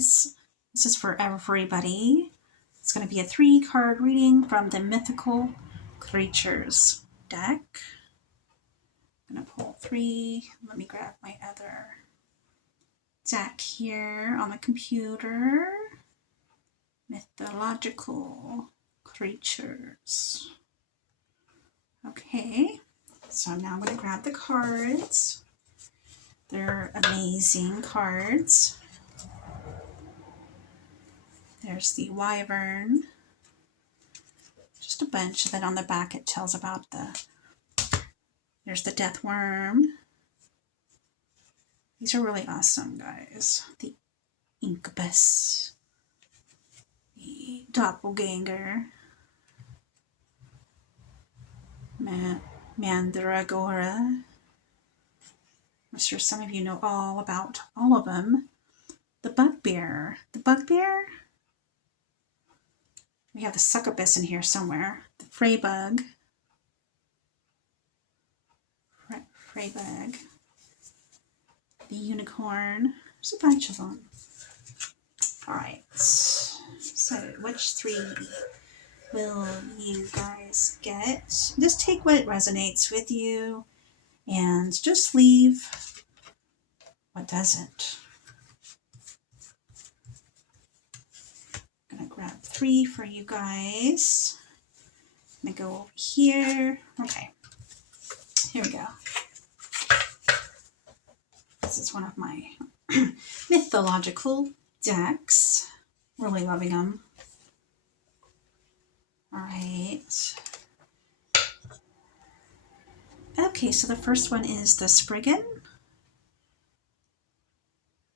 guys. This is for everybody. It's going to be a 3-card reading from the Mythical Creatures deck. I'm going to pull 3. Let me grab my other deck here on the computer. Mythological Creatures. Okay, so now I'm going to grab the cards. They're amazing cards. There's the Wyvern. Just a bunch. Then on the back it tells about there's the Death Worm. These are really awesome, guys. The Incubus. The Doppelganger. Mandragora. I'm sure some of you know all about all of them. The Bugbear. The Bugbear? We have the Succubus in here somewhere. The Freybug. Freybug. The Unicorn. There's a bunch of them. Alright. So, which 3 will you guys get? Just take what resonates with you and just leave what doesn't. I'm going to grab 3 for you guys. I'm going to go over here. Okay. Here we go. This is one of my mythological decks. Really loving them. Alright. Okay, so the first one is the Spriggan.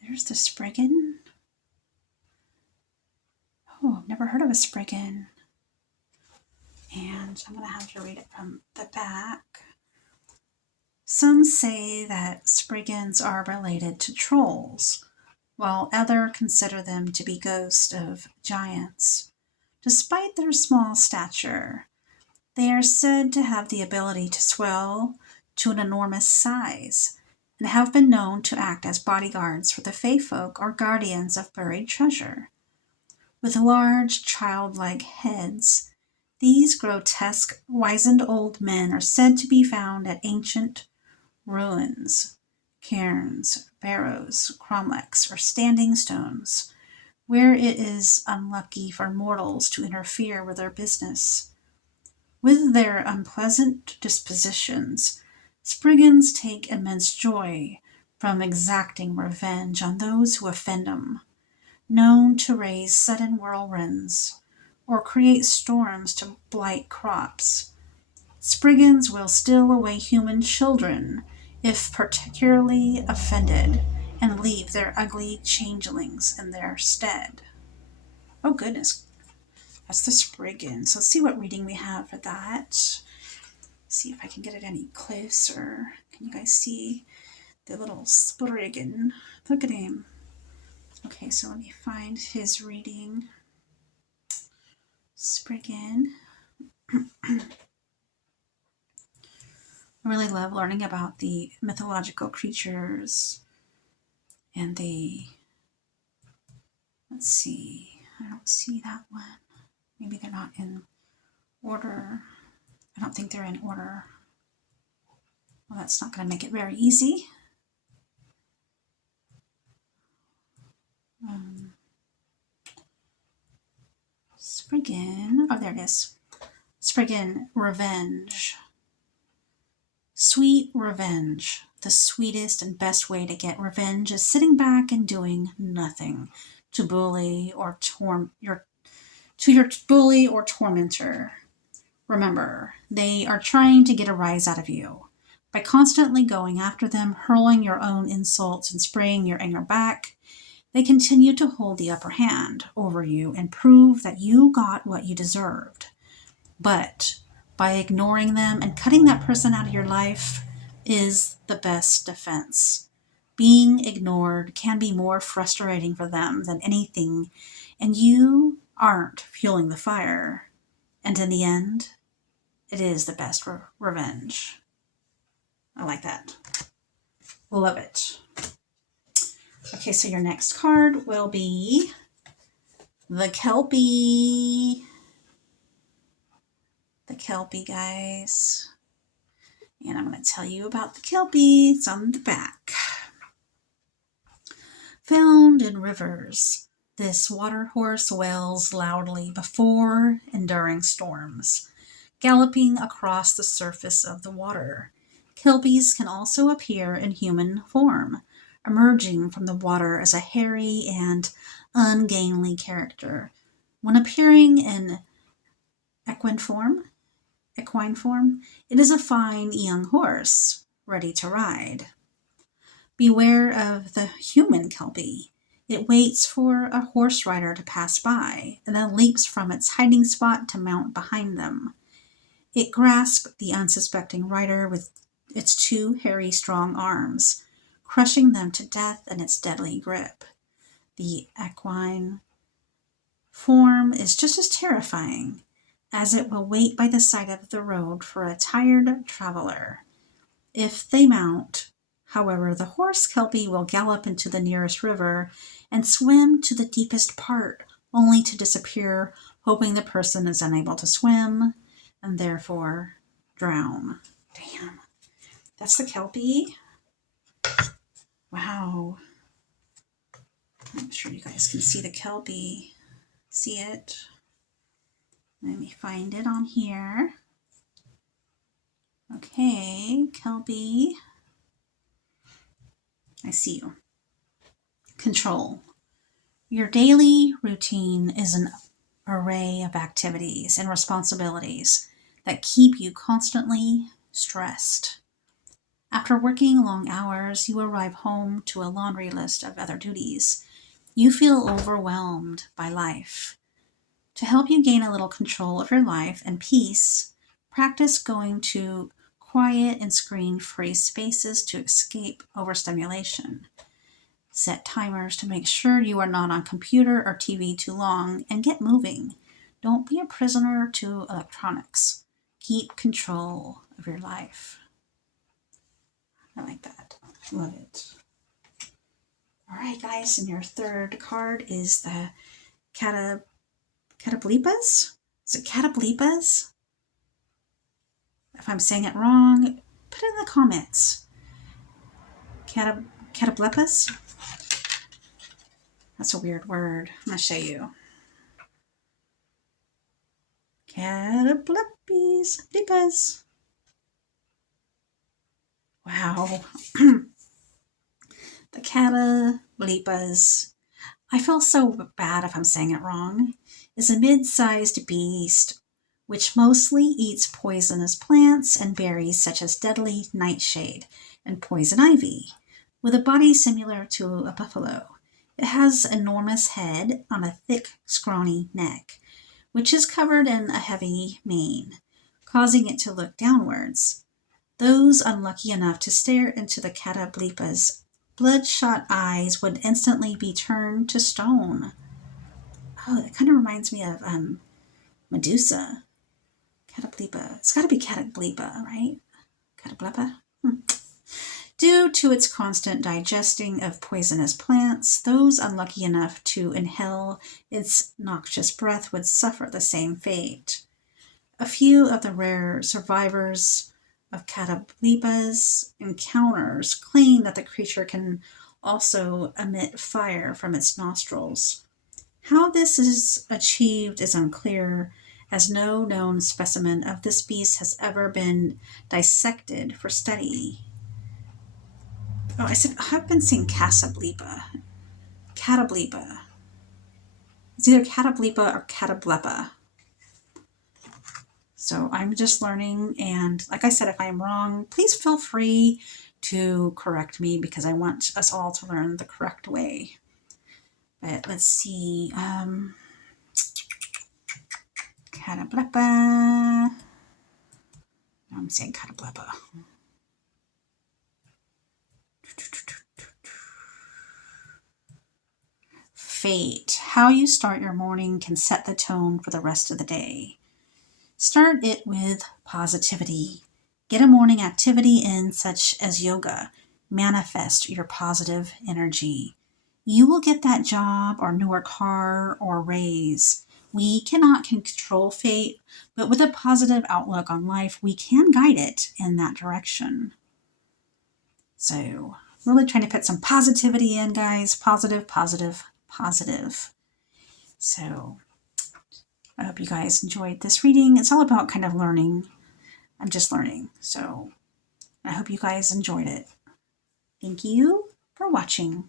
There's the Spriggan. Oh, I've never heard of a Spriggan. And I'm going to have to read it from the back. Some say that Spriggans are related to trolls, while others consider them to be ghosts of giants. Despite their small stature, they are said to have the ability to swell to an enormous size and have been known to act as bodyguards for the Fae folk or guardians of buried treasure. With large, childlike heads, these grotesque, wizened old men are said to be found at ancient ruins, cairns, barrows, cromlechs, or standing stones, where it is unlucky for mortals to interfere with their business. With their unpleasant dispositions, Spriggans take immense joy from exacting revenge on those who offend them, known to raise sudden whirlwinds or create storms to blight crops. Spriggans will steal away human children if particularly offended and leave their ugly changelings in their stead. Oh goodness, that's the Spriggan. So let's see what reading we have for that. See if I can get it any closer. Can you guys see the little Spriggan? Look at him. Okay, so let me find his reading. Spriggan. I really love learning about the mythological creatures and let's see, I don't see that one. Maybe they're not in order. I don't think they're in order. Well, that's not going to make it very easy. Spriggan, oh, there it is. Spriggan Revenge. Sweet revenge. The sweetest and best way to get revenge is sitting back and doing nothing to bully or your bully or tormentor. Remember, they are trying to get a rise out of you. By constantly going after them, hurling your own insults and spraying your anger back, they continue to hold the upper hand over you and prove that you got what you deserved. But by ignoring them and cutting that person out of your life is the best defense. Being ignored can be more frustrating for them than anything, and you aren't fueling the fire. And in the end, it is the best revenge. I like that. Love it. Okay, so your next card will be the Kelpie. The Kelpie, guys. And I'm going to tell you about the Kelpie. It's on the back. Found in rivers, this water horse wails loudly before and during storms, galloping across the surface of the water. Kelpies can also appear in human form, emerging from the water as a hairy and ungainly character. When appearing in equine form, it is a fine young horse, ready to ride. Beware of the human Kelpie. It waits for a horse rider to pass by and then leaps from its hiding spot to mount behind them. It grasps the unsuspecting rider with its two hairy, strong arms, crushing them to death in its deadly grip. The equine form is just as terrifying, as it will wait by the side of the road for a tired traveler. If they mount, however, the horse Kelpie will gallop into the nearest river and swim to the deepest part, only to disappear, hoping the person is unable to swim and therefore drown. Damn. That's the Kelpie. Wow. I'm sure you guys can see the Kelpie. See it? Let me find it on here. Okay, Kelpie. I see you. Control. Your daily routine is an array of activities and responsibilities that keep you constantly stressed. After working long hours, you arrive home to a laundry list of other duties. You feel overwhelmed by life. To help you gain a little control of your life and peace, practice going to quiet and screen-free spaces to escape overstimulation. Set timers to make sure you are not on computer or TV too long, and get moving. Don't be a prisoner to electronics. Keep control of your life. I like that. Love it. All right, guys, and your third card is the Catablipas? Is it Catablipas? If I'm saying it wrong, put it in the comments. Catablipas? That's a weird word. I'm going to show you. Catablipas. Wow. The Catablipas, I feel so bad if I'm saying it wrong, is a mid-sized beast which mostly eats poisonous plants and berries such as deadly nightshade and poison ivy, with a body similar to a buffalo. It has an enormous head on a thick, scrawny neck, which is covered in a heavy mane, causing it to look downwards. Those unlucky enough to stare into the Catablipa's bloodshot eyes would instantly be turned to stone. Oh, that kind of reminds me of Medusa. Catablipa. It's got to be Catablipa, right? Catablipa? Due to its constant digesting of poisonous plants, those unlucky enough to inhale its noxious breath would suffer the same fate. A few of the rare survivors of Catablipa's encounters claim that the creature can also emit fire from its nostrils. How this is achieved is unclear, as no known specimen of this beast has ever been dissected for study. Oh, I've been saying Catablipa. Catablipa. It's either Catablipa or Catablepa. So I'm just learning, and like I said, if I'm wrong, please feel free to correct me because I want us all to learn the correct way. But let's see. Catablepa. I'm saying Catablepa. Fate. How you start your morning can set the tone for the rest of the day. Start it with positivity. Get a morning activity in such as yoga. Manifest your positive energy. you will get that job or newer car or raise. We cannot control fate, but with a positive outlook on life, we can guide it in that direction. So, really trying to put some positivity in, guys. Positive, positive, positive. So, I hope you guys enjoyed this reading. It's all about kind of learning. I'm just learning. So, I hope you guys enjoyed it. Thank you for watching.